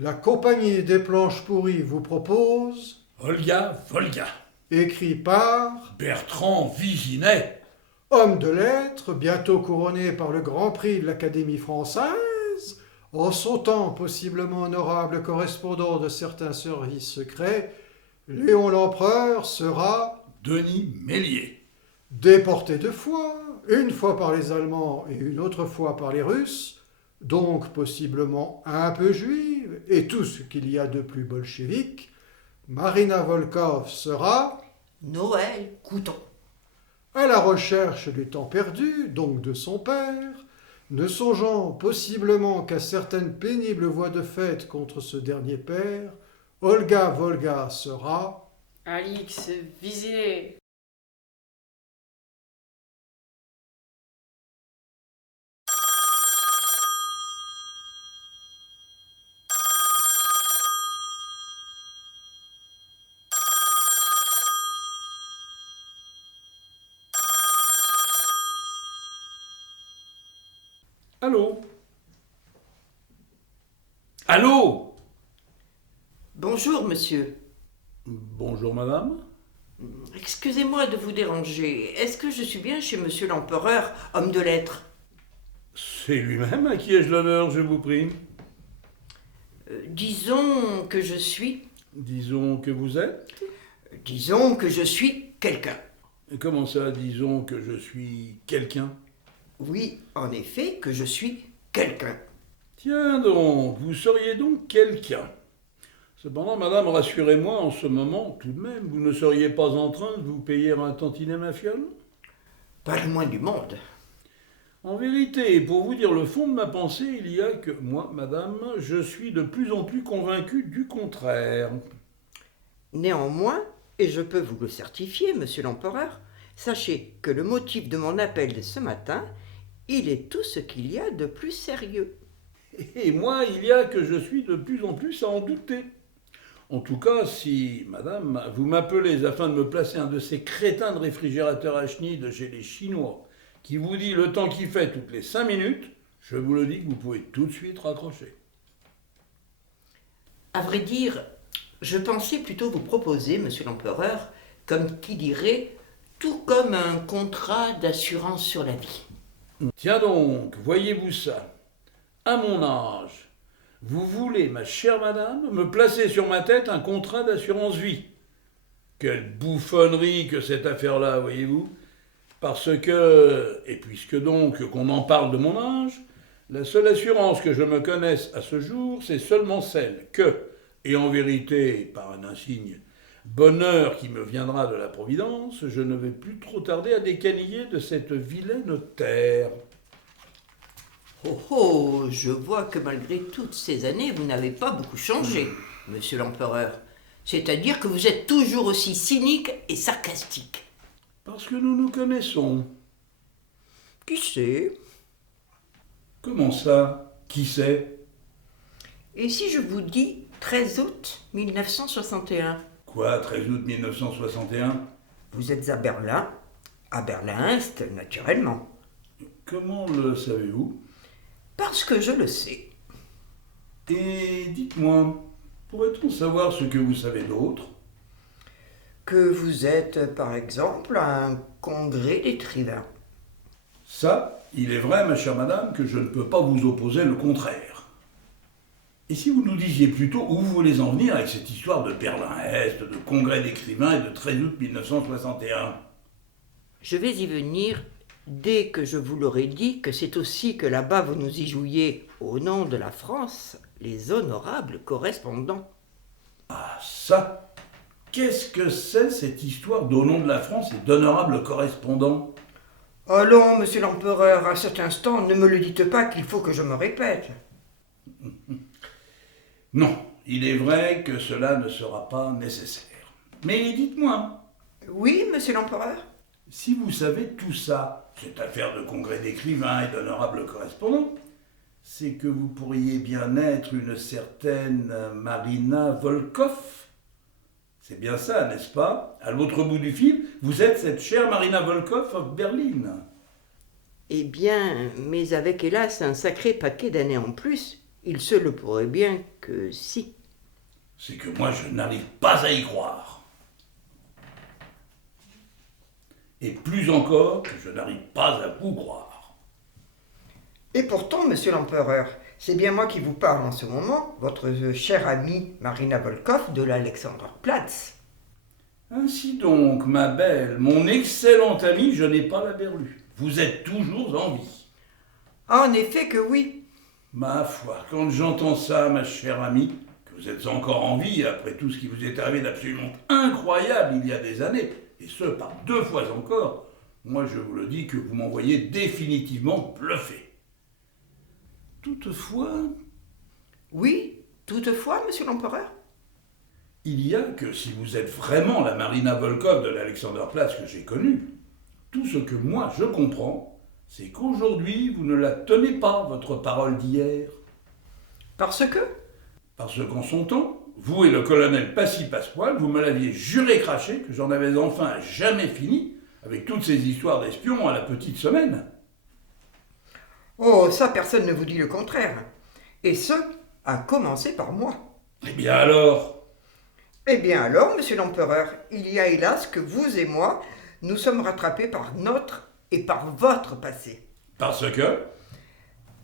La compagnie des planches pourries vous propose, Olga Volga, écrit par Bertrand Viginet. homme de lettres, bientôt couronné par le Grand Prix de l'Académie française, en son temps possiblement honorable correspondant de certains services secrets, Léon l'Empereur sera Denis Mélier. déporté 2 fois, une fois par les Allemands et une autre fois par les Russes, donc possiblement un peu juive, et tout ce qu'il y a de plus bolchevique. Marina Volkov sera Noël Couton. à la recherche du temps perdu, donc de son père, ne songeant possiblement qu'à certaines pénibles voies de fait contre ce dernier père, Olga Volga sera Alix Vizé. Allô? Allô? Bonjour, monsieur. Bonjour madame. Excusez-moi de vous déranger. Est-ce que je suis bien chez monsieur l'empereur, homme de lettres? C'est lui-même à qui ai-je l'honneur, je vous prie. Disons que je suis... Disons que vous êtes. Disons que je suis quelqu'un. Comment ça, disons que je suis quelqu'un? Oui, en effet, que je suis quelqu'un. Tiens donc, vous seriez donc quelqu'un. Cependant, madame, rassurez-moi, en ce moment, tout de même, vous ne seriez pas en train de vous payer un tantinet mafial? Pas le moins du monde. En vérité, pour vous dire le fond de ma pensée, il y a que moi, madame, je suis de plus en plus convaincu du contraire. Néanmoins, et je peux vous le certifier, monsieur l'empereur, sachez que le motif de mon appel de ce matin, il est tout ce qu'il y a de plus sérieux. Et moi, il y a que je suis de plus en plus à en douter. En tout cas, si, madame, vous m'appelez afin de me placer un de ces crétins de réfrigérateurs à chenilles de chez les Chinois, qui vous dit le temps qu'il fait toutes les 5 minutes, je vous le dis que vous pouvez tout de suite raccrocher. À vrai dire, je pensais plutôt vous proposer, monsieur l'empereur, comme qui dirait, tout comme un contrat d'assurance sur la vie. Tiens donc, voyez-vous ça? À mon âge, vous voulez, ma chère madame, me placer sur ma tête un contrat d'assurance vie. Quelle bouffonnerie que cette affaire-là, voyez-vous? Parce que, et puisque donc qu'on en parle de mon âge, la seule assurance que je me connaisse à ce jour, c'est seulement celle que, et en vérité, par un insigne bonheur qui me viendra de la Providence, je ne vais plus trop tarder à décaniller de cette vilaine terre. Oh oh, je vois que malgré toutes ces années, vous n'avez pas beaucoup changé, monsieur l'empereur. C'est-à-dire que vous êtes toujours aussi cynique et sarcastique. Parce que nous nous connaissons. Qui sait? Comment ça? Qui sait? Et si je vous dis 13 août 1961? Quoi, 13 août 1961? Vous êtes à Berlin-Est, naturellement. Comment le savez-vous? Parce que je le sais. Et dites-moi, pourrait-on savoir ce que vous savez d'autre? Que vous êtes, par exemple, à un congrès d'écrivains. Ça, il est vrai, ma chère madame, que je ne peux pas vous opposer le contraire. Et si vous nous disiez plutôt où vous voulez en venir avec cette histoire de Berlin-Est, de congrès d'écrivains et de 13 août 1961? Je vais y venir dès que je vous l'aurai dit que c'est aussi que là-bas vous nous y jouiez, au nom de la France, les honorables correspondants. Ah ça, qu'est-ce que c'est cette histoire d'au nom de la France et d'honorables correspondants? Allons, monsieur l'empereur, à cet instant, ne me le dites pas qu'il faut que je me répète. Non, il est vrai que cela ne sera pas nécessaire. Mais dites-moi, Oui, monsieur l'empereur? si vous savez tout ça, cette affaire de congrès d'écrivains et d'honorables correspondants, c'est que vous pourriez bien être une certaine Marina Volkov. C'est bien ça, n'est-ce pas? À l'autre bout du fil, vous êtes cette chère Marina Volkov of Berlin. Eh bien, mais avec hélas un sacré paquet d'années en plus, il se le pourrait bien que si. C'est que moi, je n'arrive pas à y croire. Et plus encore que je n'arrive pas à vous croire. Et pourtant, monsieur l'empereur, c'est bien moi qui vous parle en ce moment, votre chère amie Marina Volkov de l'Alexanderplatz. Ainsi donc, ma belle, mon excellente amie, je n'ai pas la berlue. Vous êtes toujours en vie. En effet que oui. Ma foi, quand j'entends ça, ma chère amie, que vous êtes encore en vie après tout ce qui vous est arrivé d'absolument incroyable il y a des années, et ce par 2 fois encore, moi je vous le dis que vous m'envoyez définitivement bluffer. Toutefois, Oui, toutefois, monsieur l'empereur. il y a que si vous êtes vraiment la Marina Volkov de l'Alexanderplatz que j'ai connue, tout ce que moi je comprends, c'est qu'aujourd'hui vous ne la tenez pas, votre parole d'hier. Parce que Parce qu'en son temps, vous et le colonel Passy Passepoil, vous me l'aviez juré craché que j'en avais enfin jamais fini avec toutes ces histoires d'espions à la petite semaine. Oh, ça, personne ne vous dit le contraire. Et ce, à commencer par moi. Eh bien alors, Eh bien alors, monsieur l'empereur, il y a hélas que vous et moi, nous sommes rattrapés par notre et par votre passé. parce que...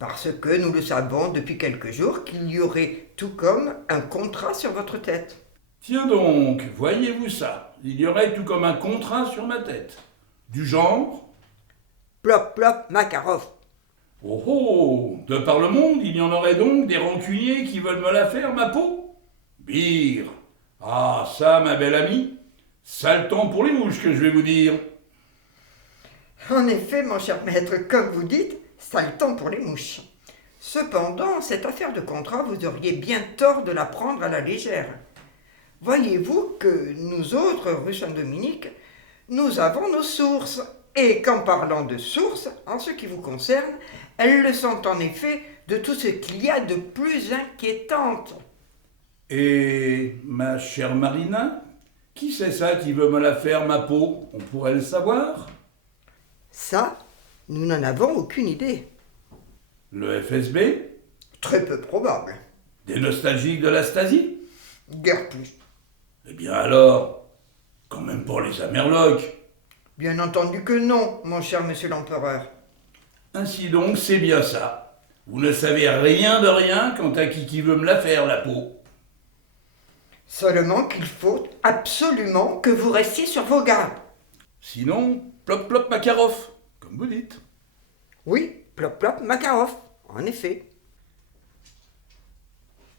Parce que nous le savons depuis quelques jours qu'il y aurait tout comme un contrat sur votre tête. Tiens donc, voyez-vous ça, il y aurait tout comme un contrat sur ma tête. Du genre... Plop, plop, Makarov. Oh oh, de par le monde, il y en aurait donc des rancuniers qui veulent me la faire, ma peau? Bire. Ah, ça, ma belle amie, sale temps pour les mouches que je vais vous dire. En effet, mon cher maître, comme vous dites, sale temps pour les mouches. Cependant, cette affaire de contrat, vous auriez bien tort de la prendre à la légère. Voyez-vous que nous autres, rue Saint-Dominique, nous avons nos sources. Et qu'en parlant de sources, en ce qui vous concerne, elles le sont en effet de tout ce qu'il y a de plus inquiétante. Et ma chère Marina, qui c'est ça qui veut me la faire, ma peau? On pourrait le savoir? Ça, nous n'en avons aucune idée. Le FSB? Très peu probable. Des nostalgiques de la Stasi? Guère plus. Eh bien alors, quand même pas les Amerlocs. Bien entendu que non, mon cher monsieur l'empereur. Ainsi donc, c'est bien ça. Vous ne savez rien de rien quant à qui veut me la faire, la peau. Seulement qu'il faut absolument que vous restiez sur vos gardes. Sinon, plop plop Makarov, comme vous dites. Oui, plop plop Makarov, en effet.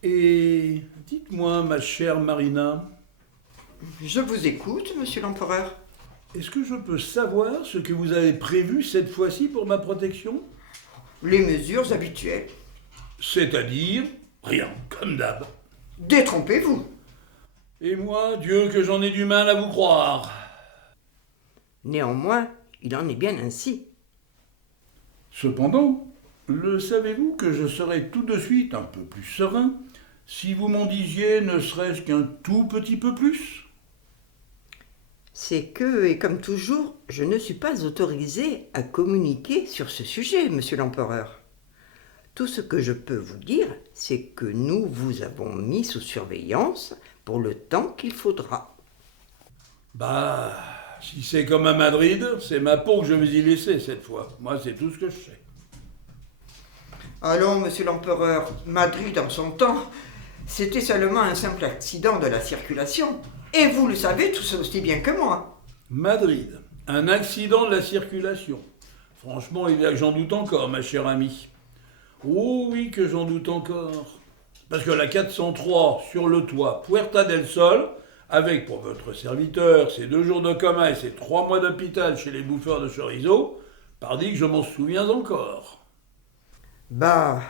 Et dites-moi, ma chère Marina, Je vous écoute, monsieur l'empereur. est-ce que je peux savoir ce que vous avez prévu cette fois-ci pour ma protection? Les mesures habituelles. C'est-à-dire, rien, comme d'hab. Détrompez-vous. Et moi, Dieu que j'en ai du mal à vous croire. Néanmoins, il en est bien ainsi. Cependant, le savez-vous que je serais tout de suite un peu plus serein si vous m'en disiez ne serait-ce qu'un tout petit peu plus? C'est que, et comme toujours, je ne suis pas autorisé à communiquer sur ce sujet, monsieur l'empereur. Tout ce que je peux vous dire, c'est que nous vous avons mis sous surveillance pour le temps qu'il faudra. Bah, si c'est comme à Madrid, c'est ma peau que je vais y laisser cette fois. Moi, c'est tout ce que je sais. Allons, monsieur l'empereur, Madrid en son temps, c'était seulement un simple accident de la circulation. Et vous le savez tout aussi bien que moi. Madrid, un accident de la circulation. Franchement, il y a que j'en doute encore, ma chère amie. Oh oui, que j'en doute encore. Parce que la 403 sur le toit Puerta del Sol, avec pour votre serviteur ses 2 jours de coma et ses 3 mois d'hôpital chez les bouffeurs de chorizo, pardi que je m'en souviens encore. Bah,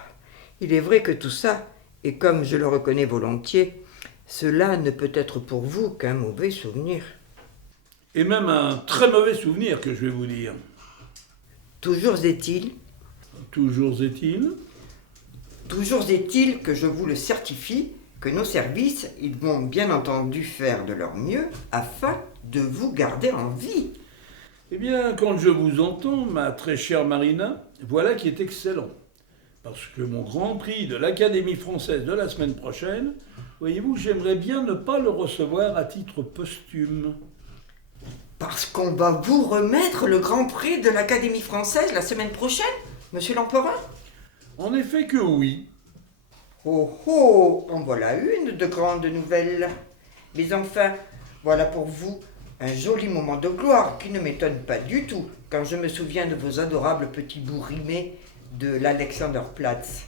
il est vrai que tout ça, et comme je le reconnais volontiers, cela ne peut être pour vous qu'un mauvais souvenir. Et même un très mauvais souvenir que je vais vous dire. Toujours est-il que je vous le certifie, que nos services, ils vont bien entendu faire de leur mieux afin de vous garder en vie. Eh bien, quand je vous entends, ma très chère Marina, voilà qui est excellent. Parce que mon Grand Prix de l'Académie française de la semaine prochaine, voyez-vous, j'aimerais bien ne pas le recevoir à titre posthume. Parce qu'on va vous remettre le Grand Prix de l'Académie française la semaine prochaine, monsieur l'empereur? En effet que oui. Oh oh, en voilà une de grande nouvelle. Mais enfin, voilà pour vous un joli moment de gloire qui ne m'étonne pas du tout quand je me souviens de vos adorables petits bouts rimés de l'Alexanderplatz.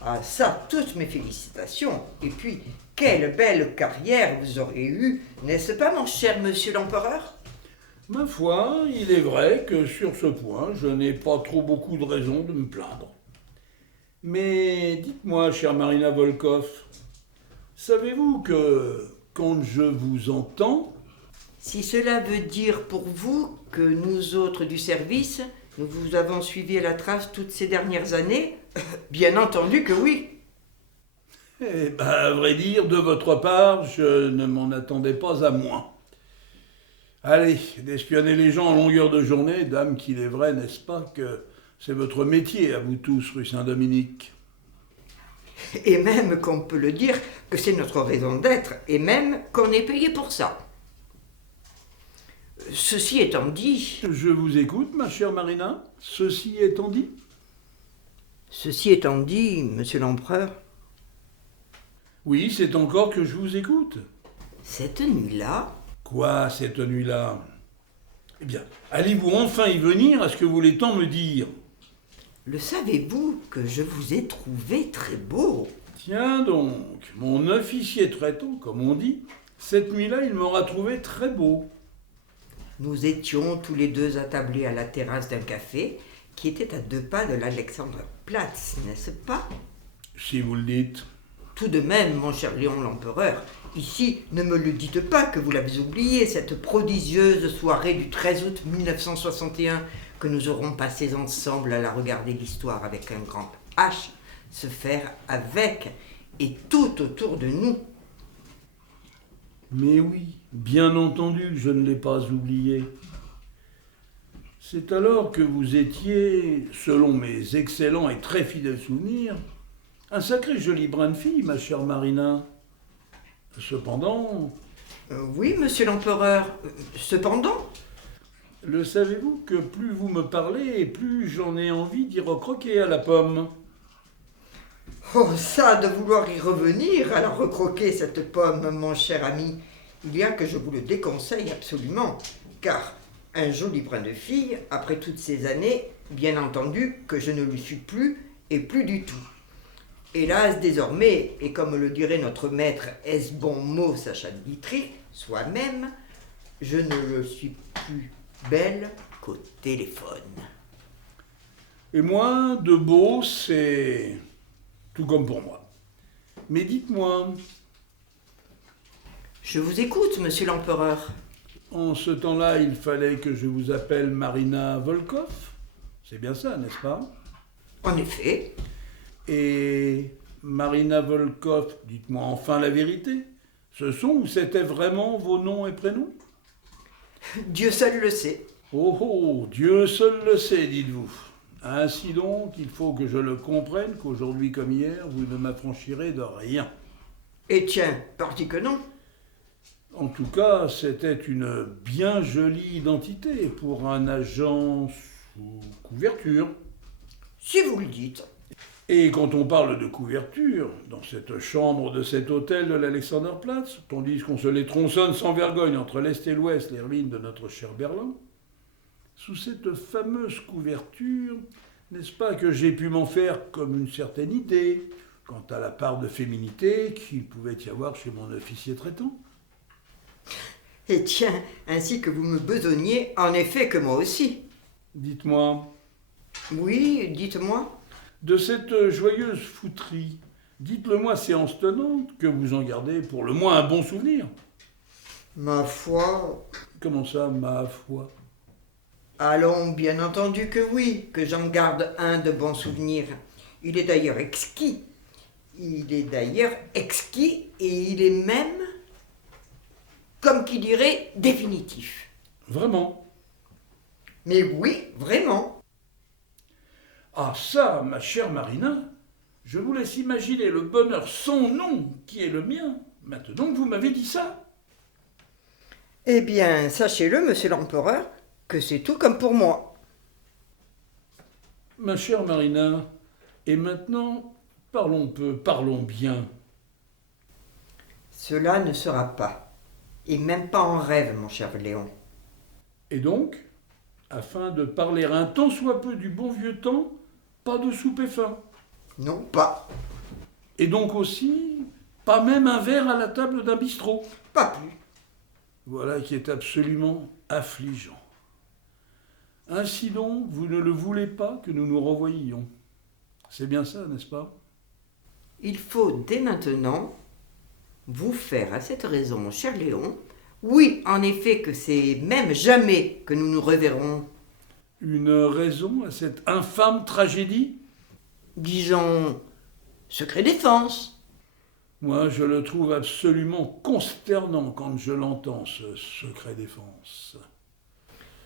Ah ça, toutes mes félicitations. Et puis, quelle belle carrière vous aurez eue, n'est-ce pas mon cher monsieur l'empereur? Ma foi, il est vrai que sur ce point, je n'ai pas trop beaucoup de raisons de me plaindre. Mais dites-moi, chère Marina Volkov, savez-vous que quand je vous entends, Si cela veut dire pour vous que nous autres du service, nous vous avons suivi à la trace toutes ces dernières années, bien entendu que oui. eh ben, à vrai dire, de votre part, je ne m'en attendais pas à moins. Allez, d'espionner les gens en longueur de journée, dame qu'il est vrai, n'est-ce pas, que c'est votre métier à vous tous, rue Saint-Dominique. Et même qu'on peut le dire que c'est notre raison d'être, et même qu'on est payé pour ça. Ceci étant dit, Je vous écoute, ma chère Marina. Ceci étant dit. monsieur l'empereur, Oui, c'est encore que je vous écoute. cette nuit-là, Quoi, cette nuit-là? Eh bien, allez-vous enfin y venir à ce que vous voulez tant me dire? le savez-vous que je vous ai trouvé très beau? Tiens donc, mon officier traitant, comme on dit, cette nuit-là, il m'aura trouvé très beau. Nous étions tous les deux attablés à la terrasse d'un café qui était à 2 pas de l'Alexanderplatz, n'est-ce pas? Si vous le dites. Tout de même, mon cher Léon l'empereur, ici, ne me le dites pas que vous l'avez oublié, cette prodigieuse soirée du 13 août 1961 que nous aurons passée ensemble à la regarder l'histoire avec un grand H se faire avec et tout autour de nous. Mais oui, bien entendu que je ne l'ai pas oublié. C'est alors que vous étiez, selon mes excellents et très fidèles souvenirs, un sacré joli brin de fille, ma chère Marina. Cependant, Oui, monsieur l'empereur, cependant, le savez-vous que plus vous me parlez, plus j'en ai envie d'y recroquer à la pomme. oh ça, de vouloir y revenir à la recroquer cette pomme, mon cher ami, il y a que je vous le déconseille absolument, car un joli brin de fille, après toutes ces années, bien entendu que je ne le suis plus et plus du tout. Hélas, désormais, et comme le dirait notre maître est-ce bon mot Sacha Dietrich, soi-même, je ne le suis plus belle qu'au téléphone. Et moi, de beau, c'est tout comme pour moi. Mais dites-moi, Je vous écoute, monsieur l'empereur. en ce temps-là, il fallait que je vous appelle Marina Volkov. C'est bien ça, n'est-ce pas? En effet, Et Marina Volkov, dites-moi enfin la vérité. Ce sont ou c'était vraiment vos noms et prénoms? Dieu seul le sait. Oh oh, Dieu seul le sait, dites-vous. Ainsi donc, il faut que je le comprenne qu'aujourd'hui comme hier, vous ne m'affranchirez de rien. Et tiens, parti que non. En tout cas, c'était une bien jolie identité pour un agent sous couverture. Si vous le dites. Et quand on parle de couverture, dans cette chambre de cet hôtel de l'Alexanderplatz, tandis qu'on se les tronçonne sans vergogne entre l'Est et l'Ouest, les ruines de notre cher Berlin, sous cette fameuse couverture, n'est-ce pas que j'ai pu m'en faire comme une certaine idée quant à la part de féminité qu'il pouvait y avoir chez mon officier traitant? Et tiens, ainsi que vous me besogniez, en effet que moi aussi. Dites-moi, Oui, dites-moi. de cette joyeuse fouterie, dites-le-moi séance tenante, que vous en gardez pour le moins un bon souvenir. Ma foi, Comment ça, ma foi? allons, bien entendu que oui, que j'en garde un de bon souvenir. Il est d'ailleurs exquis. Et il est même, comme qui dirait, définitif. Vraiment? Mais oui, vraiment. Ah ça, ma chère Marina, Je vous laisse imaginer le bonheur sans nom qui est le mien, maintenant que vous m'avez dit ça. Eh bien, sachez-le, monsieur l'empereur, que c'est tout comme pour moi. Ma chère Marina, et maintenant, parlons peu, parlons bien. Cela ne sera pas, et même pas en rêve, mon cher Léon. Et donc, afin de parler un tant soit peu du bon vieux temps, pas de souper fin. Non pas, Et donc aussi, pas même un verre à la table d'un bistrot. pas plus. Voilà qui est absolument affligeant. Ainsi donc, vous ne le voulez pas que nous nous revoyions. C'est bien ça, n'est-ce pas? Il faut dès maintenant vous faire à cette raison, mon cher Léon. Oui, en effet, que c'est même jamais que nous nous reverrons. Une raison à cette infâme tragédie? Disons, secret défense. Moi, je le trouve absolument consternant quand je l'entends, ce secret défense.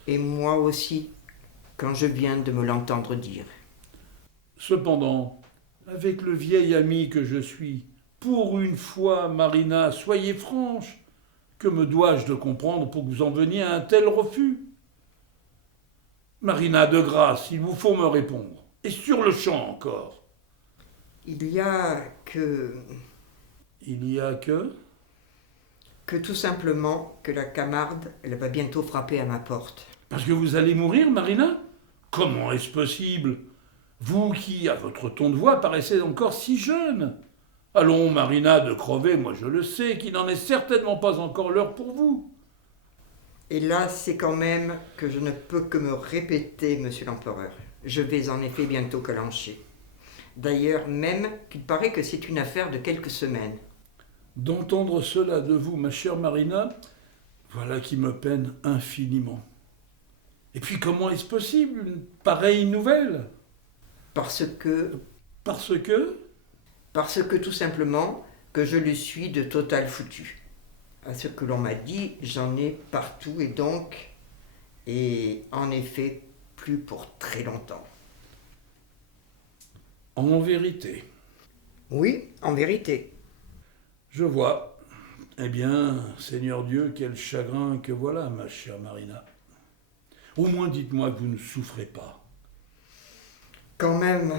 Et moi aussi, quand je viens de me l'entendre dire. Cependant, avec le vieil ami que je suis, pour une fois, Marina, soyez franche. Que me dois-je de comprendre pour que vous en veniez à un tel refus? Marina, de grâce, il vous faut me répondre. Et sur le champ encore. Il y a que tout simplement que la Camarde, elle va bientôt frapper à ma porte. Parce que vous allez mourir, Marina? Comment est-ce possible? Vous qui, à votre ton de voix, paraissez encore si jeune. Allons, Marina, de crever, moi je le sais, qu'il n'en est certainement pas encore l'heure pour vous. Et là, c'est quand même que je ne peux que me répéter, monsieur l'empereur. Je vais en effet bientôt calancher. D'ailleurs, même qu'il paraît que c'est une affaire de quelques semaines. D'entendre cela de vous, ma chère Marina, voilà qui me peine infiniment. Et puis comment est-ce possible, une pareille nouvelle? Parce que tout simplement, que je le suis de total foutu. À ce que l'on m'a dit, j'en ai partout et en effet, plus pour très longtemps. En vérité, Oui, en vérité. je vois. Eh bien, Seigneur Dieu, quel chagrin que voilà, ma chère Marina. Au moins dites-moi que vous ne souffrez pas. Quand même,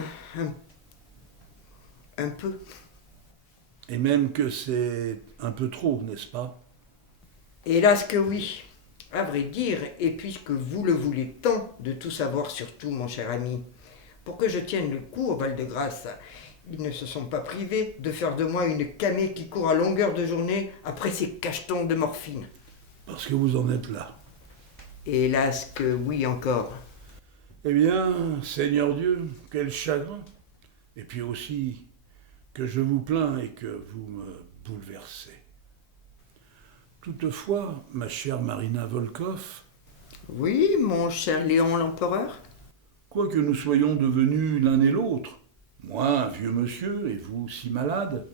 un peu. Et même que c'est un peu trop, n'est-ce pas? Hélas que oui. À vrai dire, et puisque vous le voulez tant de tout savoir sur tout, mon cher ami, pour que je tienne le coup au Val-de-Grâce, ils ne se sont pas privés de faire de moi une camée qui court à longueur de journée après ces cachetons de morphine. Parce que vous en êtes là. Et hélas que oui encore. Eh bien, Seigneur Dieu, quel chagrin. Et puis aussi, que je vous plains et que vous me bouleversez. Toutefois, ma chère Marina Volkov, Oui, mon cher Léon l'empereur. quoique nous soyons devenus l'un et l'autre, moi un vieux monsieur et vous si malade,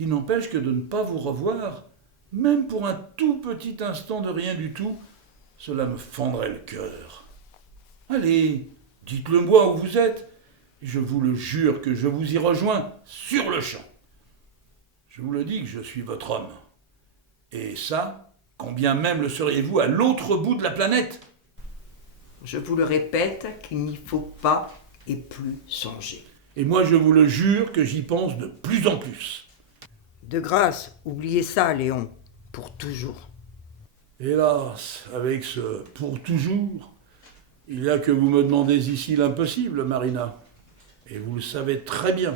il n'empêche que de ne pas vous revoir, même pour un tout petit instant de rien du tout, cela me fendrait le cœur. Allez, dites-le moi où vous êtes, et je vous le jure que je vous y rejoins sur le champ. Je vous le dis que je suis votre homme. Et ça, combien même le seriez-vous à l'autre bout de la planète? Je vous le répète qu'il n'y faut pas et plus songer. Et moi je vous le jure que j'y pense de plus en plus. De grâce, oubliez ça, Léon, pour toujours. Hélas, avec ce « pour toujours », il n'y a que vous me demandez ici l'impossible, Marina. Et vous le savez très bien.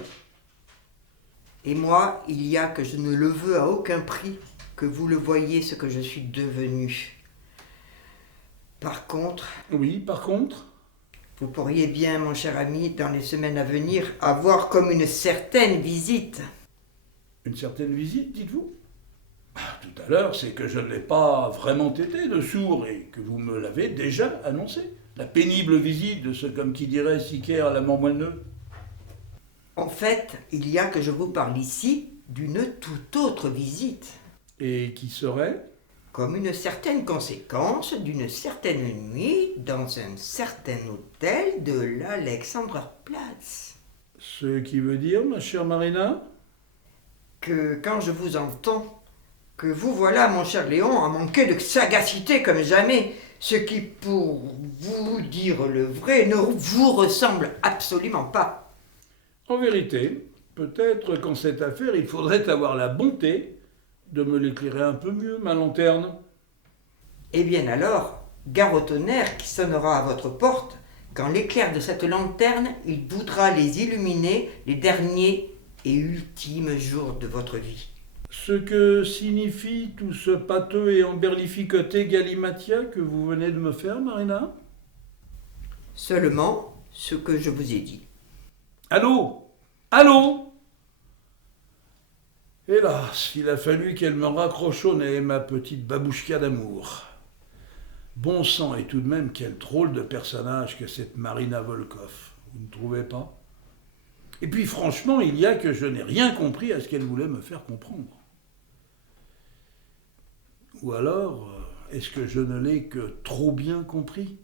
Et moi, il y a que je ne le veux à aucun prix, que vous le voyez ce que je suis devenu. Par contre, Oui, par contre, vous pourriez bien, mon cher ami, dans les semaines à venir, avoir comme une certaine visite. une certaine visite, dites-vous? Tout à l'heure, c'est que je ne l'ai pas vraiment été de sourd et que vous me l'avez déjà annoncé. La pénible visite de ce, comme qui dirait, sicaire à la mort moelleux. En fait, il y a que je vous parle ici d'une toute autre visite, Et qui serait? comme une certaine conséquence d'une certaine nuit dans un certain hôtel de l'Alexanderplatz. Ce qui veut dire, ma chère Marina? Que quand je vous entends, que vous voilà, mon cher Léon, à manquer de sagacité comme jamais, ce qui, pour vous dire le vrai, ne vous ressemble absolument pas. En vérité, peut-être qu'en cette affaire, il faudrait avoir la bonté de me l'éclairer un peu mieux, ma lanterne. Eh bien alors, gare au tonnerre qui sonnera à votre porte, quand l'éclair de cette lanterne, il voudra les illuminer les derniers et ultimes jours de votre vie. Ce que signifie tout ce pâteux et emberlificoté galimatia que vous venez de me faire, Marina? Seulement ce que je vous ai dit. Allô? Allô? Hélas, il a fallu qu'elle me raccroche au nez, ma petite babouchka d'amour. Bon sang, et tout de même, quel drôle de personnage que cette Marina Volkov, vous ne trouvez pas? Et puis franchement, il y a que je n'ai rien compris à ce qu'elle voulait me faire comprendre. Ou alors, est-ce que je ne l'ai que trop bien compris?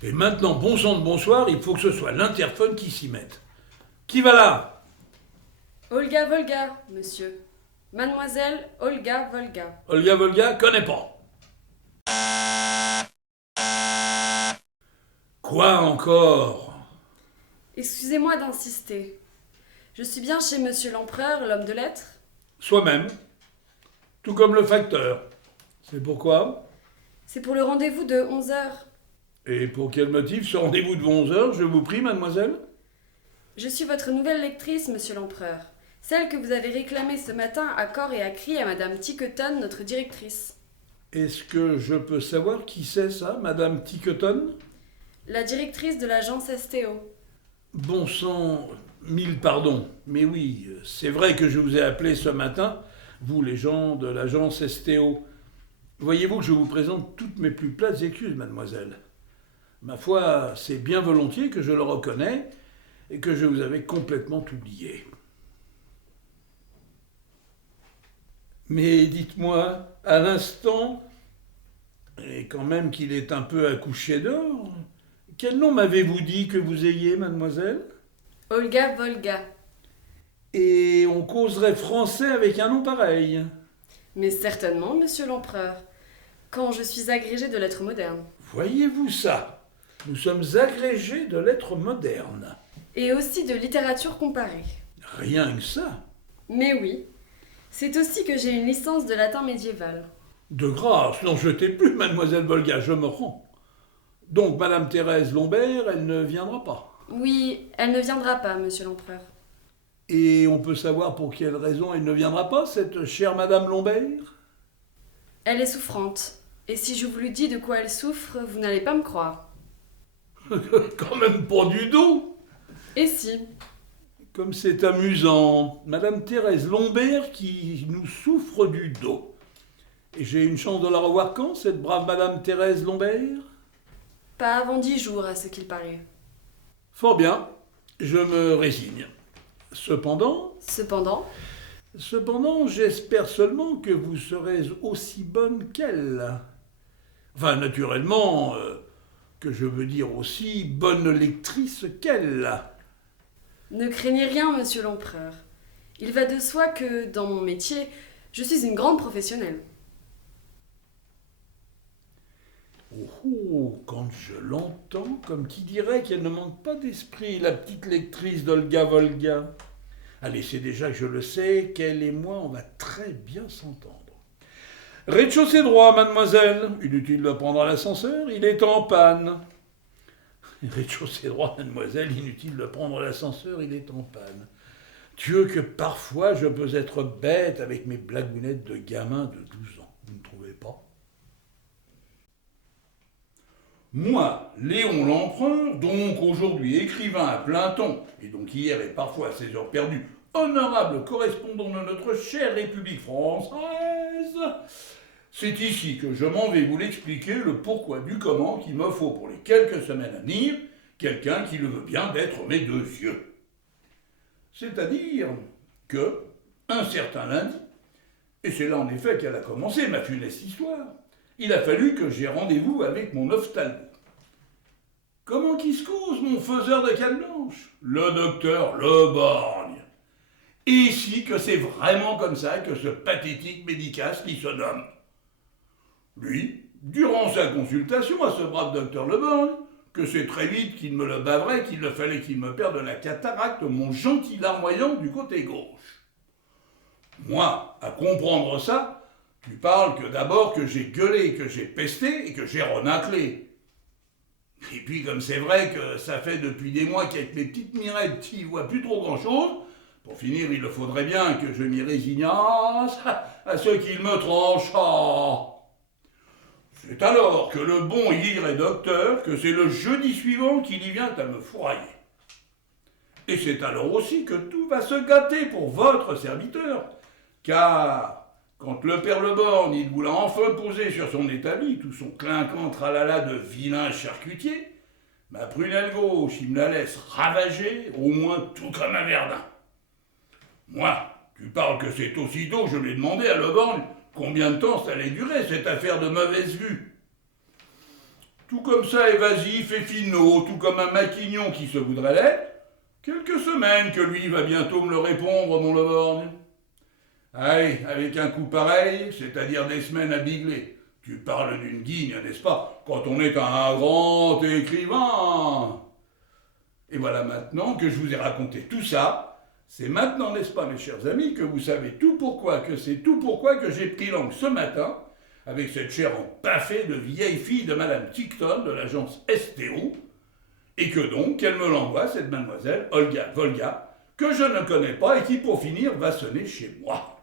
Et maintenant, bon sang de bonsoir, il faut que ce soit l'interphone qui s'y mette. Qui va là? Olga Volga, monsieur. Mademoiselle Olga Volga. Olga Volga, connais pas. Quoi encore? Excusez-moi d'insister. Je suis bien chez monsieur l'empereur, l'homme de lettres? Soi-même. Tout comme le facteur. C'est pourquoi? C'est pour le rendez-vous de 11h. Et pour quel motif ce rendez-vous de 11h, je vous prie, mademoiselle? Je suis votre nouvelle lectrice, monsieur l'empereur. Celle que vous avez réclamée ce matin à corps et à cri à madame Ticketon, notre directrice. Est-ce que je peux savoir qui c'est ça, madame Ticketon? La directrice de l'agence STO. Bon sang, mille pardons. Mais oui, c'est vrai que je vous ai appelé ce matin, vous les gens de l'agence STO. Voyez-vous que je vous présente toutes mes plus plates excuses, mademoiselle. Ma foi, c'est bien volontiers que je le reconnais et que je vous avais complètement oublié. Mais dites-moi, à l'instant, et quand même qu'il est un peu accouché d'or, quel nom m'avez-vous dit que vous ayez, mademoiselle? Olga Volga. Et on causerait français avec un nom pareil? Mais certainement, monsieur l'empereur. Quand je suis agrégée de lettres modernes. Voyez-vous ça? Nous sommes agrégés de lettres modernes. Et aussi de littérature comparée. Rien que ça. Mais oui. C'est aussi que j'ai une licence de latin médiéval. De grâce, n'en jetez plus, mademoiselle Volga, je me rends. Donc, madame Thérèse Lombert, elle ne viendra pas. Oui, elle ne viendra pas, monsieur l'empereur. Et on peut savoir pour quelle raison elle ne viendra pas, cette chère madame Lombert? Elle est souffrante. Et si je vous lui dis de quoi elle souffre, vous n'allez pas me croire. Quand même pas du dos. Et si? Comme c'est amusant. Madame Thérèse Lombert qui nous souffre du dos. Et j'ai une chance de la revoir quand, cette brave madame Thérèse Lombert? Pas avant 10 jours, à ce qu'il paraît. Fort bien, je me résigne. Cependant, j'espère seulement que vous serez aussi bonne qu'elle. Enfin, naturellement, que je veux dire aussi bonne lectrice qu'elle. Ne craignez rien, monsieur l'empereur. Il va de soi que, dans mon métier, je suis une grande professionnelle. Oh, quand je l'entends, comme qui dirait qu'elle ne manque pas d'esprit, la petite lectrice d'Olga Volga. Allez, c'est déjà que je le sais, qu'elle et moi, on va très bien s'entendre. Rez-de-chaussée droit, mademoiselle. Inutile de prendre l'ascenseur, il est en panne. Rez-de-chaussée droit, mademoiselle, inutile de prendre l'ascenseur, il est en panne. Dieu que parfois je peux être bête avec mes blagounettes de gamin de 12 ans. Vous ne trouvez pas? Moi, Léon l'Empereur, donc aujourd'hui écrivain à plein temps, et donc hier et parfois à ses heures perdues, honorable correspondant de notre chère République française, c'est ici que je m'en vais vous l'expliquer le pourquoi du comment qu'il me faut pour les quelques semaines à venir quelqu'un qui le veut bien d'être mes deux yeux. C'est-à-dire que, un certain lundi, Et c'est là en effet qu'elle a commencé ma funeste histoire. Il a fallu que j'aie rendez-vous avec mon ophtalmo. Comment qu'il se cause, mon faiseur de canne blanche? Le docteur Le Borgne. Et ici que c'est vraiment comme ça que ce pathétique médicace qui se nomme. Lui, durant sa consultation à ce brave docteur Le Borgne, que c'est très vite qu'il me le baverait, qu'il le fallait qu'il me perde la cataracte, mon gentil larmoyant du côté gauche. Moi, à comprendre ça, tu parles que d'abord que j'ai gueulé, que j'ai pesté et que j'ai renaclé. Et puis comme c'est vrai que ça fait depuis des mois qu'avec mes petites mirettes, tu y vois plus trop grand-chose, pour finir, il faudrait bien que je m'y résignasse à ce qu'il me trancha. C'est alors que le bon ire docteur, que c'est le jeudi suivant qu'il y vient à me fourrailler. Et c'est alors aussi que tout va se gâter pour votre serviteur, car quand le père Le Borgne, il voulait enfin poser sur son établi tout son clinquant tralala de vilain charcutier, ma prunelle gauche, il me la laisse ravager, au moins tout comme un Verdun. Moi, tu parles que c'est aussitôt que je lui ai demandé à Le Borgne combien de temps ça allait durer, cette affaire de mauvaise vue. Tout comme ça évasif et finaud, tout comme un maquignon qui se voudrait l'être, quelques semaines que lui va bientôt me le répondre, mon Le Borgne. Allez, avec un coup pareil, c'est-à-dire des semaines à bigler. Tu parles d'une guigne, n'est-ce pas, quand on est un grand écrivain. Et voilà maintenant que je vous ai raconté tout ça, c'est maintenant, n'est-ce pas, mes chers amis, que vous savez tout pourquoi, que c'est tout pourquoi que j'ai pris langue ce matin avec cette chair empaffée de vieille fille de Madame Tickton de l'agence STO, et que donc elle me l'envoie, cette mademoiselle Olga Volga, que je ne connais pas et qui, pour finir, va sonner chez moi.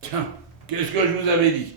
Tiens, qu'est-ce que je vous avais dit?